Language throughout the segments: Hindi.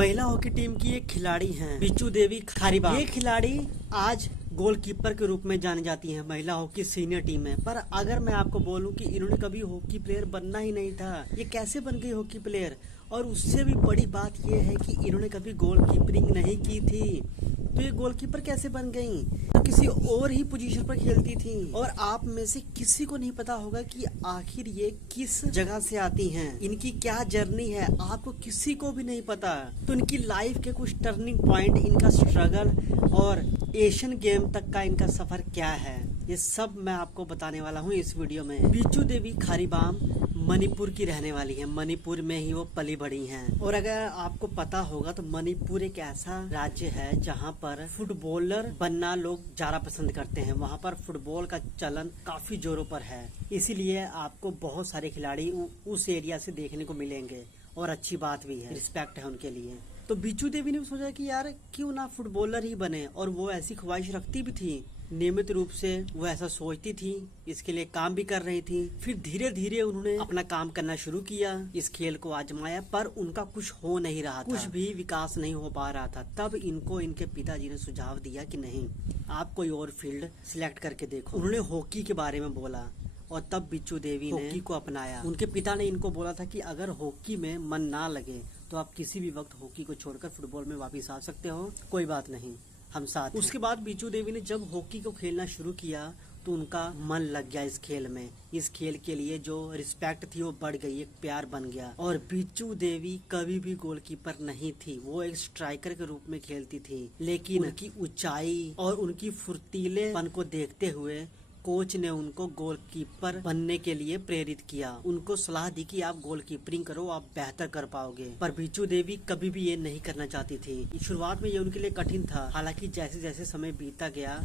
महिला हॉकी टीम की एक खिलाड़ी हैं बिचू देवी खारीबाम। ये खिलाड़ी आज गोलकीपर के रूप में जानी जाती हैं महिला हॉकी सीनियर टीम में। पर अगर मैं आपको बोलूं कि इन्होंने कभी हॉकी प्लेयर बनना ही नहीं था, ये कैसे बन गई हॉकी प्लेयर। और उससे भी बड़ी बात ये है कि इन्होंने कभी गोलकीपरिंग नहीं की थी, तो ये गोलकीपर कैसे बन गई। तो किसी और ही पोजीशन पर खेलती थी। और आप में से किसी को नहीं पता होगा कि आखिर ये किस जगह से आती हैं, इनकी क्या जर्नी है, आपको किसी को भी नहीं पता। तो इनकी लाइफ के कुछ टर्निंग पॉइंट, इनका स्ट्रगल और एशियन गेम तक का इनका सफर क्या है, ये सब मैं आपको बताने वाला हूँ इस वीडियो में। बिचू देवी खारीबाम मणिपुर की रहने वाली है। मणिपुर में ही वो पली बढ़ी हैं। और अगर आपको पता होगा तो मणिपुर एक ऐसा राज्य है जहाँ पर फुटबॉलर बनना लोग ज्यादा पसंद करते हैं। वहाँ पर फुटबॉल का चलन काफी जोरों पर है, इसीलिए आपको बहुत सारे खिलाड़ी उस एरिया से देखने को मिलेंगे। और अच्छी बात भी है, रिस्पेक्ट है उनके लिए। तो बिचू देवी ने सोचा कि यार क्यों ना फुटबॉलर ही बने, और वो ऐसी ख्वाहिश रखती भी थी। नियमित रूप से वो ऐसा सोचती थी, इसके लिए काम भी कर रही थी। फिर धीरे धीरे उन्होंने अपना काम करना शुरू किया, इस खेल को आजमाया, पर उनका कुछ हो नहीं रहा था, कुछ भी विकास नहीं हो पा रहा था। तब इनको इनके पिताजी ने सुझाव दिया कि नहीं, आप कोई और फील्ड सिलेक्ट करके देखो। उन्होंने हॉकी के बारे में बोला और तब बिचू देवी ने हॉकी को अपनाया। उनके पिता ने इनको बोला था कि अगर हॉकी में मन ना लगे तो आप किसी भी वक्त हॉकी को छोड़कर फुटबॉल में वापस आ सकते हो, कोई बात नहीं, हम साथ। उसके बाद बिचू देवी ने जब हॉकी को खेलना शुरू किया तो उनका मन लग गया इस खेल में। इस खेल के लिए जो रिस्पेक्ट थी वो बढ़ गई, एक प्यार बन गया। और बिचू देवी कभी भी गोलकीपर नहीं थी, वो एक स्ट्राइकर के रूप में खेलती थी। लेकिन उनकी ऊंचाई और उनकी फुर्तीलेपन को देखते हुए कोच ने उनको गोलकीपर बनने के लिए प्रेरित किया। उनको सलाह दी कि आप गोलकीपरिंग करो, आप बेहतर कर पाओगे। पर बिचू देवी कभी भी ये नहीं करना चाहती थी। शुरुआत में ये उनके लिए कठिन था, हालांकि जैसे जैसे समय बीतता गया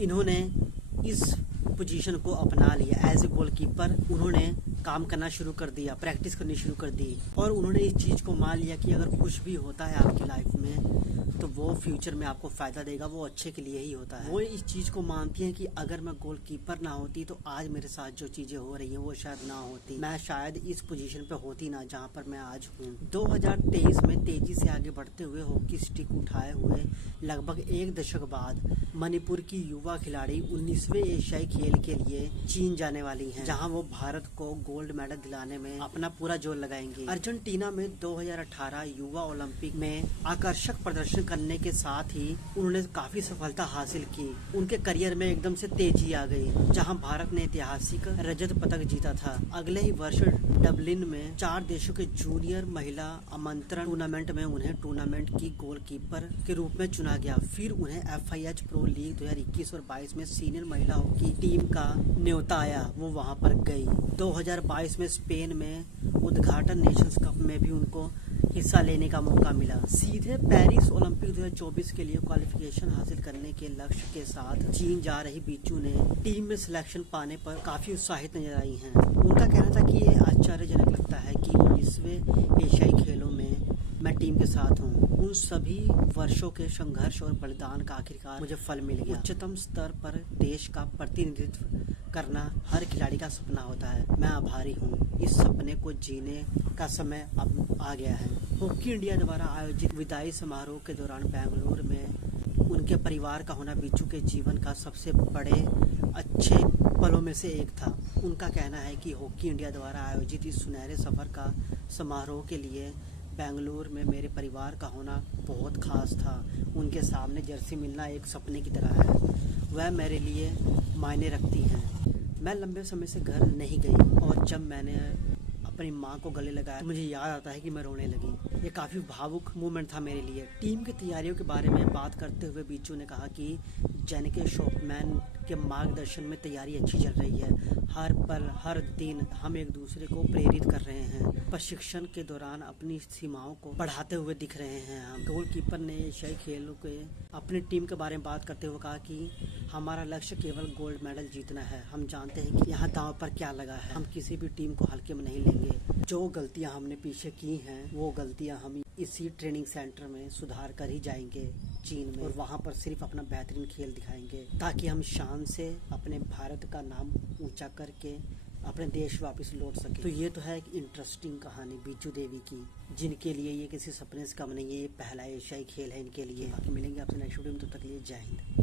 इन्होंने इस पोजीशन को अपना लिया। एज ए गोलकीपर उन्होंने काम करना शुरू कर दिया, प्रैक्टिस करनी शुरू कर दी। और उन्होंने इस चीज को मान लिया कि अगर कुछ भी होता है आपकी लाइफ में तो वो फ्यूचर में आपको फायदा देगा, वो अच्छे के लिए ही होता है। वो इस चीज को मानती हैं कि अगर मैं गोलकीपर ना होती तो आज मेरे साथ जो चीजें हो रही हैं वो शायद ना होती, मैं शायद इस पोजीशन पे होती ना जहाँ पर मैं आज हूँ। 2023 में तेजी से आगे बढ़ते हुए हॉकी स्टिक उठाए हुए लगभग एक दशक बाद मणिपुर की युवा खिलाड़ी 19वें एशियाई खेल के लिए चीन जाने वाली हैं, जहां वो भारत को गोल्ड मेडल दिलाने में अपना पूरा जोर लगाएंगी। अर्जेंटीना में 2018 युवा ओलंपिक में आकर्षक प्रदर्शन करने के साथ ही उन्होंने काफी सफलता हासिल की। उनके करियर में एकदम से तेजी आ गई, जहां भारत ने ऐतिहासिक रजत पदक जीता था। अगले ही वर्ष डबलिन में 4 देशों के जूनियर महिला आमंत्रण टूर्नामेंट में उन्हें टूर्नामेंट की गोलकीपर के रूप में चुना गया। फिर उन्हें FIH प्रो लीग 2021 और 22 में सीनियर महिला हॉकी टीम का न्योता आया, वो वहां पर गई। 2022 में स्पेन में उद्घाटन नेशंस कप में भी उनको हिस्सा लेने का मौका मिला। सीधे पेरिस ओलंपिक 2024 के लिए क्वालिफिकेशन हासिल करने के लक्ष्य के साथ चीन जा रही बिचू ने टीम में सिलेक्शन पाने पर काफी उत्साहित नजर आई हैं। उनका कहना था कि ये आश्चर्यजनक लगता है कि 19वें एशियाई खेलों में मैं टीम के साथ हूँ। उन सभी वर्षों के संघर्ष और बलिदान का आखिरकार मुझे फल मिल गया। उच्चतम स्तर पर देश का प्रतिनिधित्व करना हर खिलाड़ी का सपना होता है। मैं आभारी हूँ, इस सपने को जीने का समय अब आ गया है। हॉकी इंडिया द्वारा आयोजित विदाई समारोह के दौरान बेंगलुरु में उनके परिवार का होना बिचू के जीवन का सबसे बड़े अच्छे पलों में से एक था। उनका कहना है कि हॉकी इंडिया द्वारा आयोजित इस सुनहरे सफर का समारोह के लिए बेंगलुरु में मेरे परिवार का होना बहुत खास था। उनके सामने जर्सी मिलना एक सपने की तरह है, वह मेरे लिए मायने रखती हैं। मैं लंबे समय से घर नहीं गई और जब मैंने अपनी माँ को गले लगाया तो मुझे याद आता है कि मैं रोने लगी। ये काफी भावुक मोमेंट था मेरे लिए। टीम की तैयारियों के बारे में बात करते हुए बिचू ने कहा कि जेनिके शॉपमैन के मार्गदर्शन में तैयारी अच्छी चल रही है। हर पल हर दिन हम एक दूसरे को प्रेरित कर रहे हैं। प्रशिक्षण के दौरान अपनी सीमाओं को बढ़ाते हुए दिख रहे हैं हम। गोलकीपर ने एशियाई खेलों के अपनी टीम के बारे में बात करते हुए कहा कि हमारा लक्ष्य केवल गोल्ड मेडल जीतना है। हम जानते हैं कि यहाँ दांव पर क्या लगा है। हम किसी भी टीम को हल्के में नहीं लेंगे। जो गलतियाँ हमने पीछे की हैं वो गलतियाँ हम इसी ट्रेनिंग सेंटर में सुधार कर ही जाएंगे चीन में, और वहाँ पर सिर्फ अपना बेहतरीन खेल दिखाएंगे ताकि हम शान से अपने भारत का नाम ऊंचा करके अपने देश वापस लौट सके। तो ये तो है एक इंटरेस्टिंग कहानी बिच्चू देवी की, जिनके लिए ये किसी सपने से कम नहीं है, ये पहला एशियाई खेल है इनके लिए। बाकी मिलेंगे आपसे नेक्स्ट वीडियो में, तब तक के लिए जय हिंद।